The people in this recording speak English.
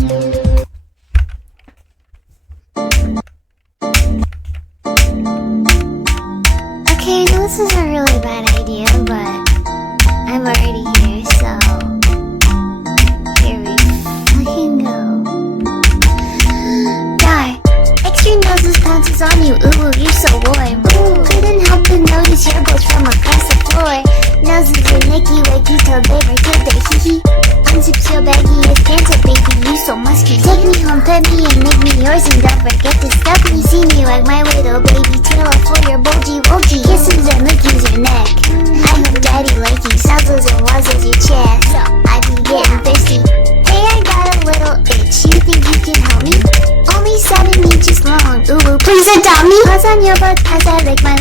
Okay, I know this is a really bad idea, but I'm already here, so here we fucking go. Dar, extra noses pounces on you, ooh, you're so warm. Ooh, couldn't help but notice your both from across the floor. Noses are nicky, like you told they were good, they hee hee. Unzips your baggiest pants, oh baby, you so musky. Take me home, pet me, and make me yours, and don't forget to stuff me. See me like my little baby, tail up for your bulgy wokey. Kisses and lickies your neck. I hope daddy likes you, nuzzles and wuzzles your chest. I be getting thirsty. Hey, I got a little itch, you think you can help me? Only 7 inches long, ooh, please adopt me. Paws on your butt as I lick my